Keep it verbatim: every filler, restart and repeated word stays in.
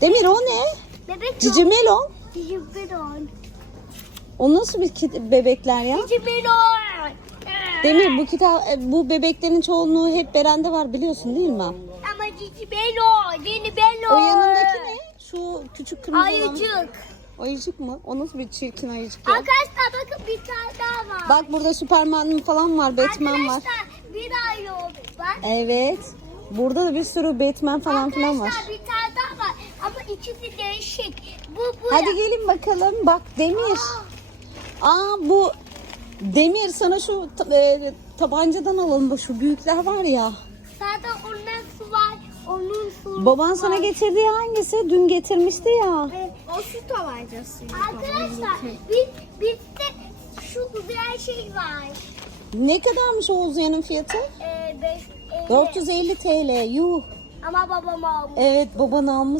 Demir o ne? Bebek Cici melon. Cici melon. O nasıl bir kit- bebekler ya? Cici melon. Demir bu kitap bu bebeklerin çoğunluğu hep Beren'de var biliyorsun değil mi? Ama cici melon. Cici melon. O yanındaki ne? Şu küçük kırmızı olan. Ayıcık. Ayıcık mı? O nasıl bir çirkin ayıcık ya? Arkadaşlar bakın bir tane daha var. Bak burada Superman falan var, Batman var. Arkadaşlar bir daha yok. Bak. Evet. Burada da bir sürü Batman falan filan var. Arkadaşlar bir tane daha var. Ama ikisi değişik. Bu bu Hadi ya. gelin bakalım. Bak Demir. Aa bu Demir sana şu ta- e, tabancadan alalım. Bak şu büyükler var ya. Zaten onun su var. Onun su Baban var. sana getirdiği hangisi? Dün getirmişti ya. Evet, o su tabancası. Arkadaşlar biz bizde şu güzel şey var. Ne kadarmış o uzayanın fiyatı? Ee, beş, elli. dört yüz elli T L. Yuh. Ama babam almış. Evet baban almış.